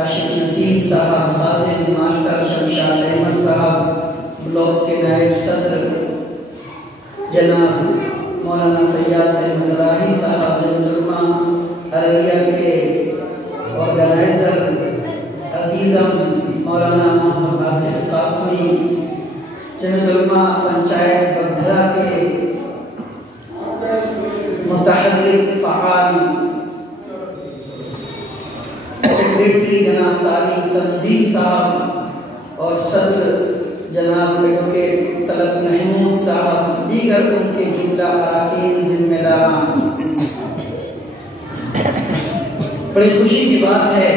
کاشف نصیر صاحب، خازن ماسٹر شمشاد احمد صاحب، بلاک کے نائب صدر جناب مولانا فیاض احمد راہی صاحب، جمع عربیہ کے آرگنائزر عزیزم مولانا محمد آصف قاسمی، جمع علماء پنچایت بگھرا کے متحرک فعال سیکریٹری جناب طارق تنظیم صاحب اور صدر جناب ایڈوکیٹ طلعت محمود صاحب، دیگر ان کے جملہ اراکین ذمہ داران، بڑی خوشی کی بات ہے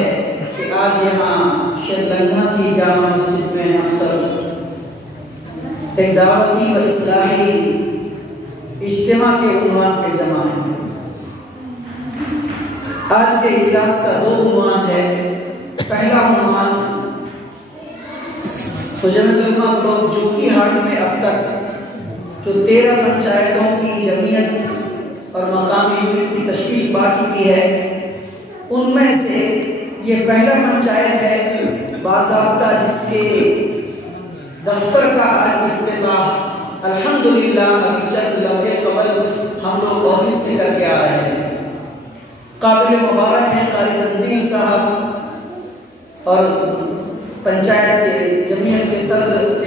کہ آج یہاں شری لنکا کی جامع مسجد میں ہم سب ایک دعوتی و اصلاحی اجتماع کے عنوان پہ جمع ہیں۔ آج کے اجلاس کا دو عنوان ہے۔ پہلا عنوان تو جمعیت علماء بلاک جوکی ہاٹ میں اب تک جو 13 پنچایتوں کی جمعیت اور مقامی یونٹ کی تشکیل پا چکی ہے، ان میں سے یہ پہلا پنچایت ہے باضابطہ جس کے دفتر کا آج افتتاح الحمدللہ ابھی چند لمحے قبل ہم لوگ آفس سے کر کے آ رہے ہیں۔ قابل مبارک ہیں قاری تنظیم صاحب اور پنچایت کے جمعیت کے صدر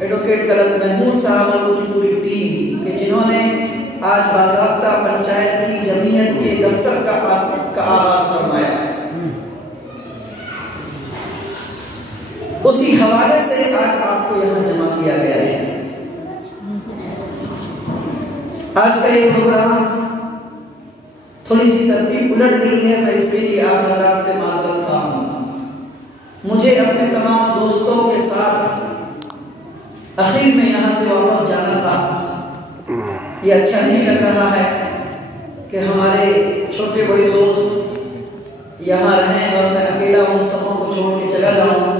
ایڈوکیٹ طلعت محمود صاحب اور ان کی پوری ٹیم کہ جنہوں نے آج باضابطہ پنچایت کی جمعیت کے دفتر کا آغاز فرمایا۔ اسی حوالے سے آج آپ کو یہاں جمع کیا گیا ہے۔ آج کا یہ پروگرام تھوڑی سی ترتیب الٹ گئی ہے، میں اس کے لیے آپ حضرات سے معذرت خواہ ہوں۔ مجھے اپنے تمام دوستوں کے ساتھ اخیر میں یہاں سے واپس جانا تھا۔ یہ اچھا نہیں لگ رہا ہے کہ ہمارے چھوٹے بڑے دوست یہاں رہیں اور میں اکیلا ان سبوں کو چھوڑ کے چلا جاؤں،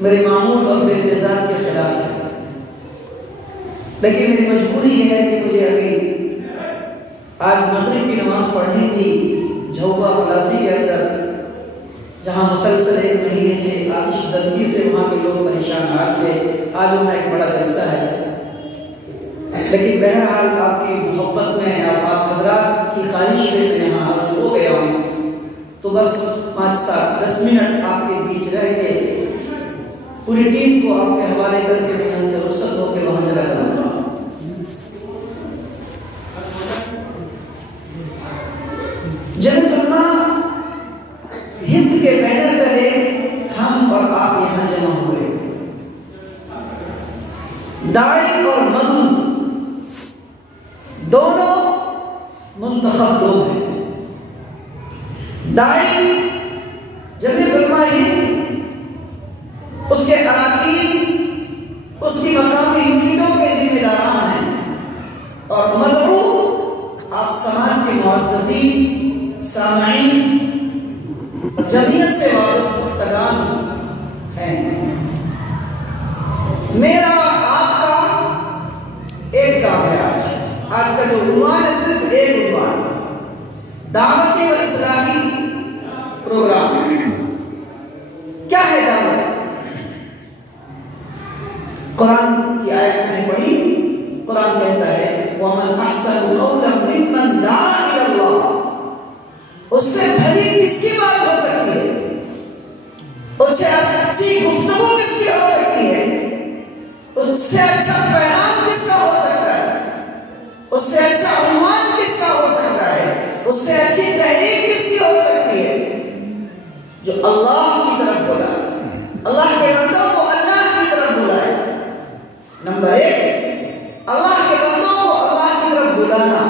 میرے معمول اور میرے مزاج کے خلاف ہے، لیکن میری مجبوری یہ ہے کہ مجھے ابھی آج مغرب کی نماز پڑھنی تھی جھوکا پلاسی کے اندر، جہاں مسلسل ایک مہینے سے آتش زدگی سے وہاں کے لوگ پریشان حال تھے۔ آج وہاں ایک بڑا جلسہ ہے، لیکن بہرحال آپ کی محبت میں آپ حضرات کی خواہش میں میں یہاں حاضر ہو گیا ہوں، تو بس 5-7-10 منٹ آپ کے بیچ رہ کے پوری ٹیم کو آپ کے حوالے کر کے میں یہاں سے رخصت ہو کے وہاں چلا جاؤں گا۔ جمعیت علماء ہند کے بینر تلے ہم اور آپ یہاں جمع ہوئے۔ داعی اور مدعو دونوں منتخب لوگ ہیں۔ داعی جمعیت علماء ہند، اس کے اراکین، اس کی مقامی یونٹوں کے ذمہ داران ہیں، اور مدعو آپ سماج کے موظفین، سامعین، جمعیت سے وابستگان ہیں۔ میرا اور آپ کا ایک کام ہے آج کا جو عنوان ہے صرف ایک عنوان، دعوتی و اصلاحی پروگرام۔ کیا ہے دعوت؟ قرآن کی آیت میں نے پڑھی، قرآن کہتا ہے وَمَنْ أَحْسَنُ قَوْلًا مِّمَّنْ دَعَا إِلَى اللَّهِ، اس سے بھلی کس کی بات ہو سکتی ہے، اس سے اچھی گفتگو کس کی ہو سکتی ہے، اس سے اچھا پیغام کس کا ہو سکتا ہے، اس سے اچھا عنوان کس کا ہو سکتا ہے، اس سے اچھی تحریر کس کی ہو سکتی ہے، جو اللہ کی طرف بولا، اللہ کے بندوں کو اللہ کی طرف بلائے۔ نمبر 1، اللہ کے بندوں کو اللہ کی طرف بلانا،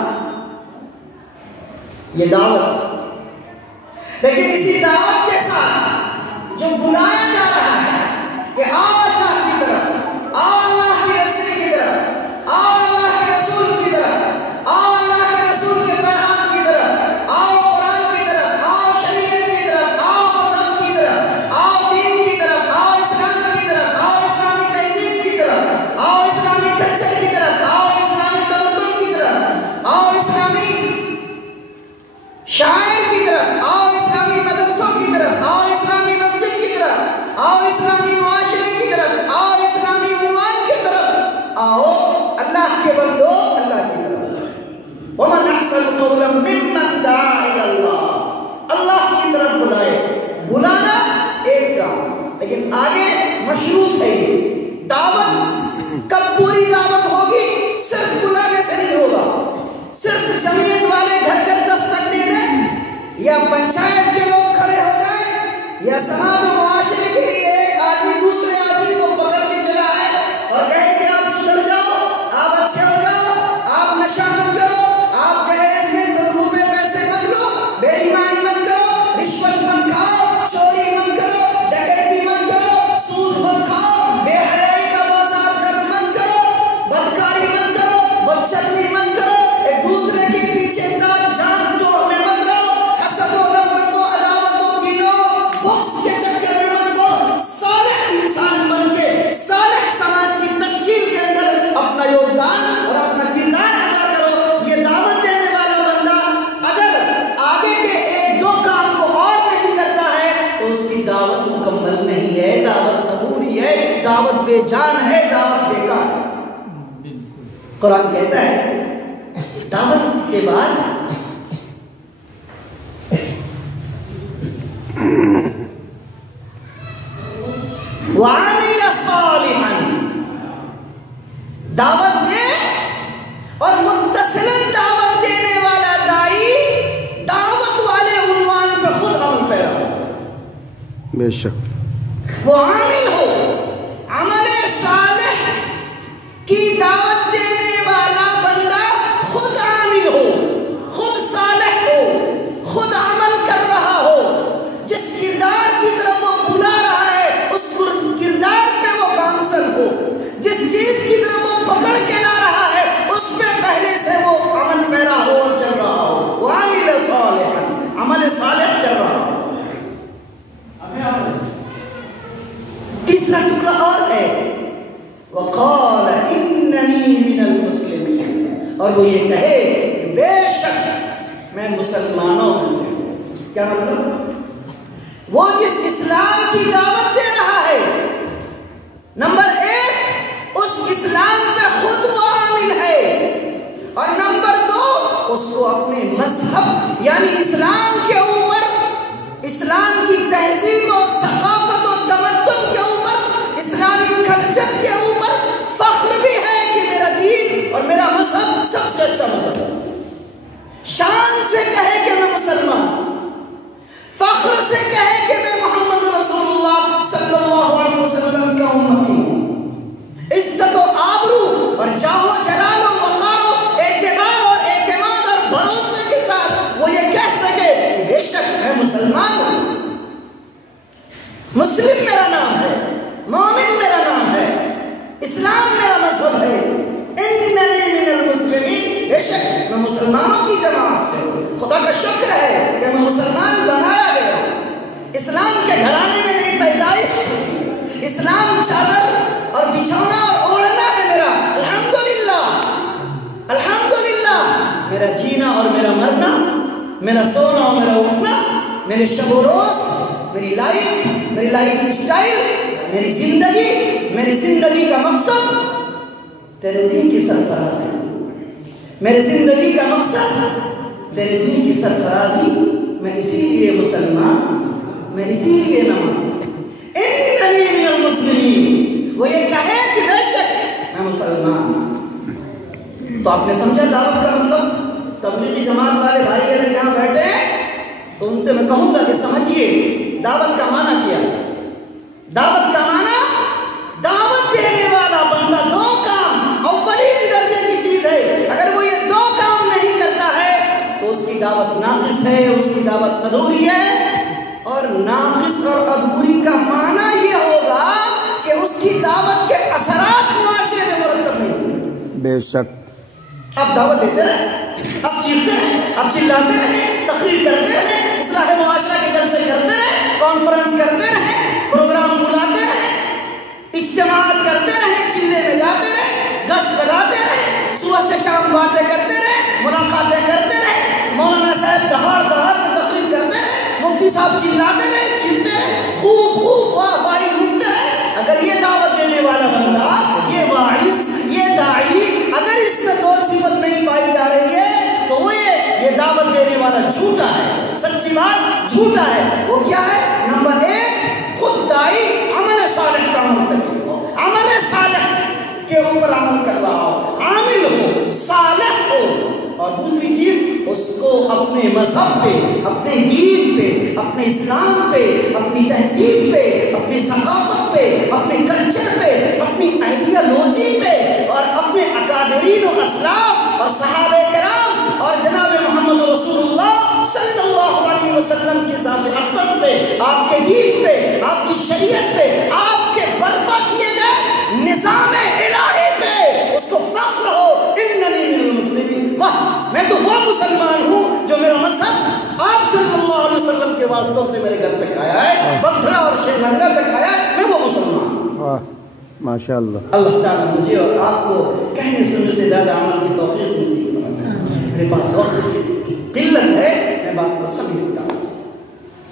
یہ دعوت۔ لیکن اسی دعوت کے ساتھ جو بلایا جا رہا ہے کہ آؤ اللہ کی طرف، آؤ اللہ کے رسول کی طرف، آؤ اللہ کے رسول کی طرف، آؤ اللہ کے رسول کے پیغام کی طرف، آؤ قرآن کی طرف، آؤ شریعت کی طرف، آؤ مذہب کی طرف، آؤ دین کی طرف، آؤ اسلام کی طرف، آؤ اسلامی تہذیب کی طرف، آؤ اسلامی کلچر کی طرف، آؤ اسلامی تمدن کی طرف، آؤ اسلامی شاعر کی طرف، آؤ اسلامی مدرسوں کی طرف، آؤ رسولا ممن دعا الی اللہ، اللہ کی طرف بلائے. بلانا ایک کام، لیکن آگے مشروط ہے یہ دعوت. کب پوری دعوت ہوگی؟ صرف بلانے سے نہیں ہوگا. صرف جمعیت والے گھر گھر دستک دے دیں، یا پنچایت کے لوگ کھڑے ہو جائیں، یا سماج و معاشرے کے لیے ایک آدمی دوسرے آدمی کو پکڑ کے چلا ہے اور کہے کہ آپ سدھر جاؤ، آپ اچھے ہو جاؤ، آپ نشہ مت کرو، آپ جہیز میں روپے پیسے مت لو، بے ایمانی مت کرو، رشوت مت کھاؤ، چوری مت کرو، ڈکیتی مت کرو، سود مت کھاؤ، بے حیائی کا بازار گرم مت کرو، بدکاری مت کرو، بدچلنی مت کرو، ایک دوسرے کے پیچھے جان توڑنے مت رہو، حسد و نفرت و عداوت و کینہ بغض کے چکر میں مت پڑو. صالح انسان بن کے صالح سماج کی تشکیل کے اندر اپنا یوگدان اور اپنا کردار ادا کرو. یہ دعوت دینے والا بندہ اگر آگے کے ایک دو کام کو اور نہیں کرتا ہے تو اس کی دعوت مکمل نہیں ہے، دعوت ادھوری ہے، دعوت بے جان ہے، دعوت بیکار ہے. قرآن کہتا ہے دعوت کے بعد وَعَمِلَ صَالِحًا، دعوت دے اور متصلاً دعوت دینے والا دائی دعوت والے عنوان پہ خود عمل پیرا ہو. بے شک وہ عامل ہو، عمل صالح کی دعوت دینے والا بندہ خود عامل ہو، خود صالح ہو، خود عمل کر رہا ہو. جس کردار کی طرف وہ بلا رہا ہے اس کردار پہ وہ گامزن ہو، جس چیز کی طرف وہ پکڑ کے لا رہا ہے اس پہ پہلے سے وہ عمل پیرا ہو اور چل رہا ہو. وہ عامل صالحا، عمل صالح کر رہا ہو. تیسرا ٹکڑا اور ہے وقال اننی من المسلمین، اور وہ یہ کہے کہ بے شک میں مسلمانوں میں سے ہوں. کیا مطلب؟ وہ جس اسلام کی دعوت دے رہا ہے، نمبر ایک اس اسلام پہ خود وہ عامل ہے، اور نمبر دو اس کو اپنے مذہب یعنی اسلام کے اوپر، اسلام کی تہذیب و ثقافت و تمدن کے اوپر، اسلامی کلچر کے اوپر فخر بھی ہے کہ میرا دین اور میرا مذہب سب سے اچھا مذہب ہے. شان سے کہے کہ میں مسلمان، فخر سے کہے کہ میں محمد رسول اللہ صلی اللہ علیہ وسلم کا امتی ہوں. عزت و آبرو اور جاہ و جلال و وقار و اعتبار اور اعتماد اور بھروسے کے ساتھ وہ یہ کہہ سکے کہ بے شک میں مسلمان ہوں. مسلم میرا نام ہے، مومن میرا نام ہے، اسلام میرا مذہب ہے. اننی من المسلمین، بے شک میں مسلمانوں کی جماعت سے ہوں. خدا کا شکر ہے کہ میں مسلمان بنایا گیا. اسلام کے گھرانے میں میری پیدائش، اسلام چادر اور بچھونا اور اوڑھنا ہے میرا. الحمدللہ الحمدللہ میرا جینا اور میرا مرنا، میرا سونا اور میرا اٹھنا، میرے شب و روز، میری لائف اسٹائل، میری زندگی کا مقصد تیرے دین کی سرفرازی. میرے زندگی کا مقصد تیرے دین کی سرفرازی. میں اسی لیے مسلمان، میں اسی لیے نمازی. اننی من المسلمین، وہ یہ کہے کہ بے شک میں مسلمان. تو آپ نے سمجھا دعوت کا مطلب؟ تبلیغی جماعت والے بھائی اگر یہاں بیٹھے تو ان سے میں کہوں گا کہ سمجھیے دعوت کا معنی کیا ہے. دعوت کا معنی، دعوت دینے والا بندہ دو کام اولین درجے کی چیز ہے. اگر وہ یہ دو کام نہیں کرتا ہے تو اس کی دعوت ناقص ہے، اس کی دعوت ادھوری ہے. اور ناقص اور ادھوری کا معنی یہ ہوگا کہ اس کی دعوت کے اثرات معاشرے میں مرتب نہیں ہوئے. بے شک اب دعوت دیتے رہے، اب چیختے رہے، اب چلاتے رہے، تقریر کرتے رہے، اصلاح معاشرہ کے جلسے کرتے رہے، کانفرنس کرتے رہے، پروگرام بلاتے رہے، اجتماعات کرتے رہے، چلے میں جاتے رہے، گشت لگاتے رہے، صبح سے شام باتیں کرتے رہے، ملاقاتیں کرتے رہے، مولانا صاحب دہاڑ کے تقریر کرتے رہے، مفتی صاحب چلاتے رہے، چلتے رہے، خوب واہ واہی لوٹتے رہے. اگر یہ دعوت دینے والا بندہ، یہ واعظ، یہ داعی، اگر اس میں دو صفت نہیں پائی جا رہی ہے تو وہ یہ دعوت دینے والا جھوٹا ہے، سچی بات جھوٹا ہے۔ وہ کیا ہے؟ نمبر 1 خود دائی عمل صالح کا مرتکب ہو، عمل صالح کے اوپر عمل کر رہا ہو، عامل ہو، صالح ہو، اور دوسری چیز اس کو اپنے مذہب پہ، اپنے دین پہ، اپنے اسلام پہ، اپنی تہذیب پہ، اپنی ثقافت پہ، اپنے کلچر پہ، اپنی آئیڈیالوجی پہ، اور اپنے اکابرین و اسلاف اور صحابہ کرام اور جناب محمد رسول اللہ صلی اللہ علیہ وسلم کے ذات اقدس پہ، آپ کے دین پہ، آپ کی شریعت پہ، آپ کے برپا کیے گئے نظام الہی پہ اس کو فخر ہو، اننی من المسلمین، واہ میں تو وہ مسلمان ہوں جو میرا مذہب آپ صلی اللہ علیہ وسلم کے واسطوں سے میرے گھر تک آیا ہے، بکھرا اور شیر لنگا تک آیا ہے، میں وہ مسلمان ہوں۔ ماشاءاللہ اللہ تعالیٰ مجھے اور آپ کو کہنے سننے سے زیادہ عمل کی توفیق نصیب فرمائے۔ میرے پاس وقت کی قلت ہے، میں بات کو سمجھتا ہوں۔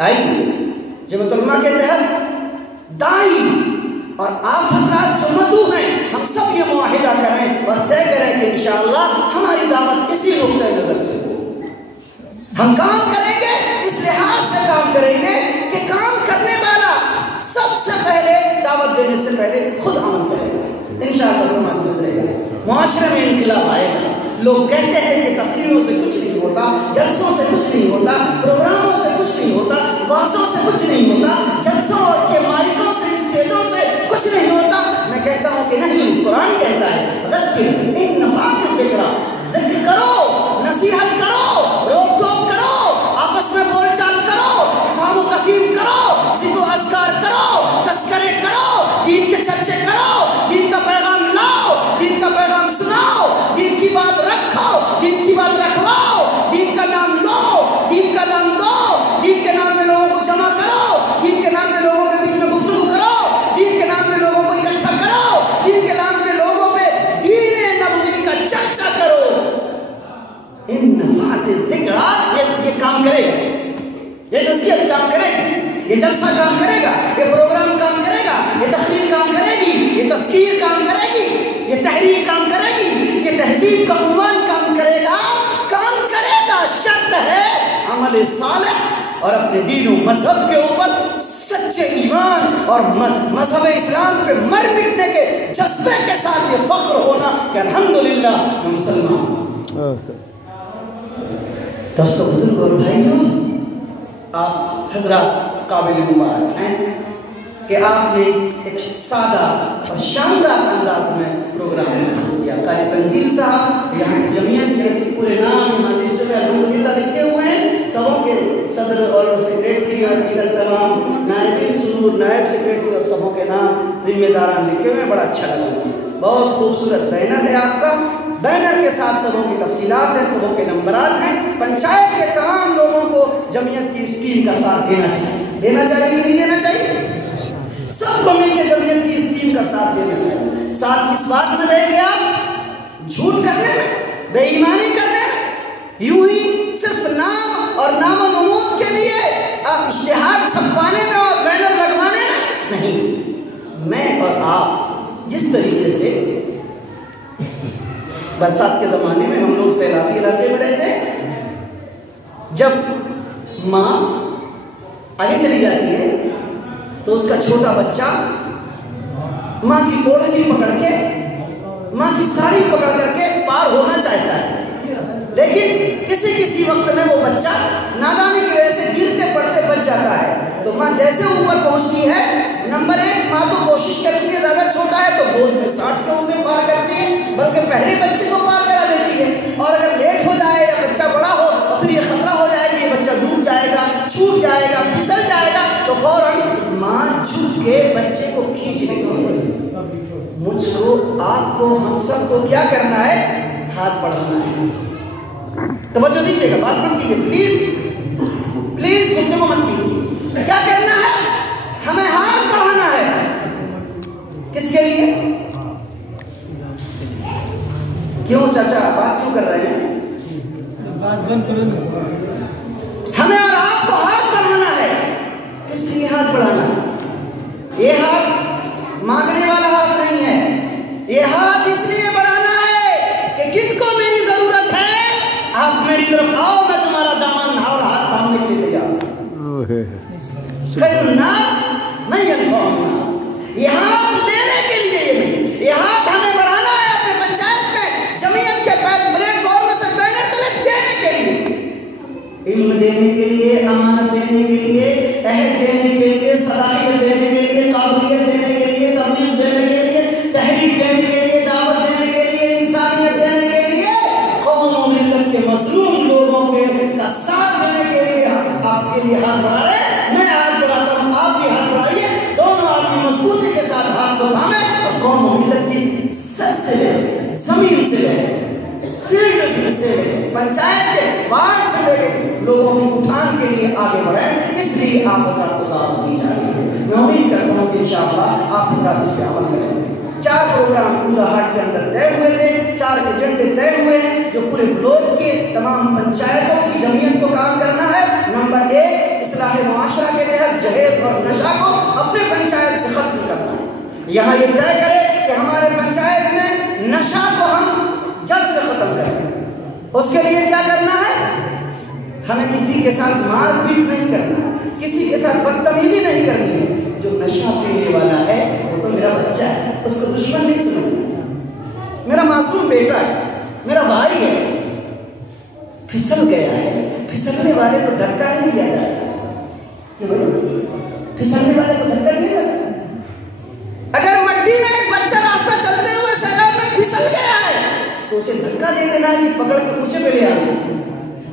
آئیے جمعیت علماء کے تحت دائی اور آپ حضرات جو مدعو ہیں، ہم سب یہ معاہدہ کریں اور طے کریں کہ انشاءاللہ ہماری دعوت اسی نقطۂ نظر سے ہو۔ ہم کام کریں گے اس لحاظ سے کام کریں گے کہ کام کرنے والا سب سے پہلے دعوت دینے سے پہلے خود عمل کرے گا، انشاءاللہ سماج سدھرے گا، معاشرے میں انقلاب آئے گا۔ لوگ کہتے ہیں کہ تقریروں سے کچھ نہیں ہوتا، جلسوں سے کچھ نہیں ہوتا، پروگراموں سے کچھ نہیں ہوتا، وعظوں سے کچھ نہیں ہوتا، جلسوں کے مائکوں سے، اسٹیجوں سے کچھ نہیں ہوتا۔ میں کہتا ہوں کہ نہیں، قرآن کہتا ہے فذکر ان نفعت الذکریٰ، ذکر کرو، نصیحت کرو، روک ٹوک کرو، آپس میں بول چال کرو، فہم و تفہیم کرو، ذکر و اذکار کرو، تذکرے کرو، دین کے چرچے کرو، دین کا پیغام لاؤ، دین کا پیغام سناؤ، دین کی بات رکھو، دین کی بات رکھواؤ، دین کا نام لو، دین کا نام دو، دین کے نام میں لوگوں کو جمع کرو، دین کے نام میں لوگوں کے بیچ میں گفتگو کرو، دین کے نام میں لوگوں کو اکٹھا کرو، دین کے نام میں لوگوں پہ دین نبوی کا چرچا کرو۔ ان نفعت الذکریٰ یہ کام کرے گا، یہ نصیحت کام کرے گی، یہ جلسہ کام کرے گا، یہ پروگرام کام کرے گا، یہ تقریر کام کرے گی، یہ تذکیر کام کرے گی، یہ تحریر کام کرے گی، یہ تہذیب کا عنوان کام کرے گا، کام کرے گا۔ شرط ہے عمل صالح اور اپنے دین و مذہب کے اوپر سچے ایمان اور مذہب اسلام پہ مر مٹنے کے جذبے کے ساتھ یہ فخر ہونا کہ الحمدللہ میں مسلمان ہوں۔ دوستو بزرگ اور بھائیوں، آپ حضرات قابل مبارک ہیں کہ آپ نے ایک سادہ اور شاندار انداز میں پروگرام کیا۔ قاری تنزیل صاحب یہاں کی جمعیت کے پورے نام یہاں لسٹ میں الحمدللہ لکھے ہوئے ہیں، سبوں کے صدر اور سیکریٹری اور دیگر تمام نائبین صدور، نائب سیکریٹری اور سبوں کے نام ذمہ داران لکھے ہوئے ہیں، بڑا اچھا لگا۔ بہت خوبصورت بینر ہے آپ کا، بینر کے ساتھ سبوں کی تفصیلات ہیں، سبوں کے نمبرات ہیں۔ پنچایت کے تمام لوگوں کو جمعیت کی اس ٹیم کا ساتھ دینا چاہیے، دینا چاہیے نہیں دینا چاہیے، سب کو مل کے جمعیت کی اس ٹیم کا ساتھ دینا چاہیے۔ ساتھ کس بات میں رہے گے آپ؟ جھوٹ کرنے میں، بے ایمانی کرنے میں، یوں ہی صرف نام اور نام و نمود کے لیے اشتہار چھپوانے میں اور بینر لگوانے میں نہیں۔ میں اور آپ جس طریقے سے برسات کے زمانے میں ہم لوگ سیلابی علاقے میں رہتے ہیں، جب ماں آگے چلی جاتی ہے تو اس کا چھوٹا بچہ ماں کی اوڑھنی پکڑ کے، ماں کی ساڑی پکڑ کر کے پار ہونا چاہتا ہے، لیکن کسی وقت میں وہ بچہ نادانی کی وجہ سے گرتے پڑتے بچ جاتا ہے۔ تو ماں جیسے اوپر پہنچتی ہے، نمبر 1 ماں تو کوشش کرتی ہے، زیادہ چھوٹا ہے تو گود میں ساٹھ کے اسے پار کرتی ہے، بلکہ پہلے بچے کو پار کرا دیتی ہے، اور اگر لیٹ ہو جائے یا بچہ بڑا ہو اور پھر یہ خطرہ ہو جائے کہ یہ بچہ ڈوب جائے گا، چھوٹ جائے گا، پھسل جائے گا، تو فوراً ماں جھک کے بچے کو کھینچ لیتی ہے۔ مجھ کو، آپ کو، ہم سب کو کیا کرنا ہے؟ ہاتھ بڑھانا ہے۔ توجہ دیجیے گا، بات مت کیجیے پلیز، پلیز گفتگو مت کیجیے۔ کیا کرنا ہے؟ ہمیں ہاتھ بڑھانا ہے۔ کس کے لیے؟ کیوں چاچا بات کیوں کر رہے ہیں؟ ہمیں اور آپ کو ہاتھ بڑھانا ہے۔ کس لیے ہاتھ بڑھانا ہے؟ یہ ہاتھ مانگنے والا ہاتھ نہیں ہے، یہ ہاتھ اس لیے بڑھانا ہے کہ کن کو میری ضرورت ہے، آپ میری طرف آؤ، میں تمہارا خیر الناس من ينفع الناس. یہ ہاتھ لینے کے لیے، یہ ہاتھ ہمیں بڑھانا ہے اپنے پنچایت میں، جمعیت کے پلیٹ فارم سے بینر تلے دینے کے لیے، علم دینے کے لیے، امانت دینے کے لیے، عہد دینے کے لیے، صلاحیت دینے کے لیے، قابلیت دینے کے لیے، ترغیب دینے کے لیے، تحریک دینے کے لیے، دعوت دینے کے لیے، انسانیت دینے کے لیے، قوم و ملت کے مظلوم لوگوں کا ساتھ دینے کے لیے آپ کے لیے ہاتھ بڑھا رہے ہیں. میں ہاتھ بڑھاتا ہوں، آپ بھی ہاتھ بڑھائیے، دونوں آدمی مضبوطی کے ساتھ ہاتھ کو تھامیں اور قوم و ملت کی سر سے لے، زمین سے لے، فیلڈ سے لے، پنچایت کے وارڈ سے لے لوگوں کی اٹھان کے لیے آگے بڑھیں. اس لیے آپ کو دعوت دی جا رہی ہے. میں امید کرتا ہوں کہ انشاءاللہ آپ حضرات اس پہ عمل کریں گے. 4 پروگرام پورا ہاٹ کے اندر طے ہوئے تھے، 4 ایجنڈے طے ہوئے ہیں جو پورے بلاک کے تمام پنچایتوں کی جمعیت کو کام کرنا ہے. نمبر 1 اصلاح معاشرہ کے تحت جہیز اور نشہ کو اپنے پنچایت سے ختم کرنا ہے. یہاں یہ طے کرے کہ ہمارے پنچایت میں نشہ کو ہم جڑ سے ختم کریں. اس کے لیے کیا کرنا ہے؟ ہمیں کسی کے ساتھ مار پیٹ نہیں کرنا، کسی کے ساتھ بدتمیزی نہیں کرنی ہے. جو نشہ پینے والا ہے وہ تو میرا بچہ ہے، اس کو دشمن نہیں سمجھنا. میرا معصوم بیٹا ہے، میرا بھائی ہے، پھسل گیا ہے، پھسلنے والے کو دھکا نہیں دیا جاتا. پھسلنے والے کو دھکا دیا جاتا. اگر مٹی میں ایک بچہ راستہ چلتے ہوئے سیلاب میں پھسل گیا ہے تو اسے دھکا دے دینا ہے کہ پکڑ کے پیچھے پہ لے آنا،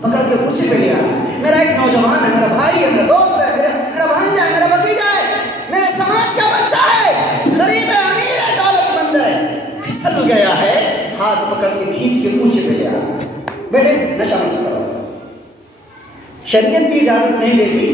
پکڑ کے پیچھے پہ لے آنا. میرا ایک نوجوان ہے، میرا بھائی ہے، میرا دوست ہے، میرا بھانجا ہے، میرا بھتیجا ہے، میرے سماج کا بچہ ہے، غریب ہے، امیر ہے، دولت مند ہے، پھسل گیا ہے، ہاتھ پکڑ کے کھینچ کے پیچھے پہ لے آنا. بیٹے نشہ مت کرو. شریعت بھی اجازت نہیں دیتی،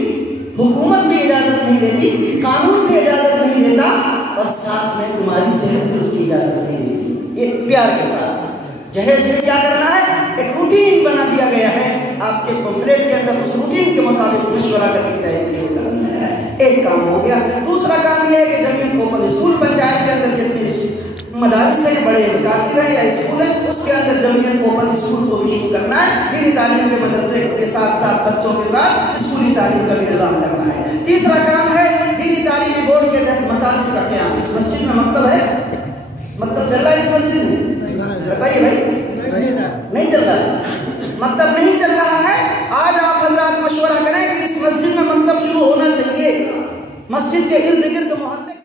حکومت بھی اجازت نہیں دیتی، قانون بھی اجازت نہیں دیتا، اور ساتھ میں تمہاری صحت بھی اس کی اجازت نہیں دیتی. ایک پیار کے ساتھ جہیز میں کیا کرنا ہے؟ ایک روٹین بنا دیا گیا ہے. آپ کے پمفلیٹ کے اندر اس روٹین کے مطابق مشورہ کر کے تحقیق کرنا ہے. ایک کام ہو گیا. دوسرا کام یہ ہے کہ جب اوپن اسکول پنچایت کے اندر جتنے مدارس ہیں، بڑے مکاتب ہیں یا اسکول ہیں، اس کے اندر جمعیت اوپن اسکول کو بھی شروع کرنا ہے. دینی تعلیم کے مدرسے کے ساتھ ساتھ بچوں کے ساتھ اسکولی تعلیم کا بھی نظام کرنا ہے. تیسرا کام ہے دینی تعلیمی بورڈ کے تحت مکاتب کا قیام. اس مسجد میں مکتب ہے، مکتب چل رہا ہے اس مسجد میں؟ بتائیے بھائی. نہیں چل رہا ہے، مکتب نہیں چل رہا ہے. آج آپ حضرات مشورہ کریں کہ اس مسجد میں مکتب شروع ہونا چاہیے. مسجد کے ارد گرد محلے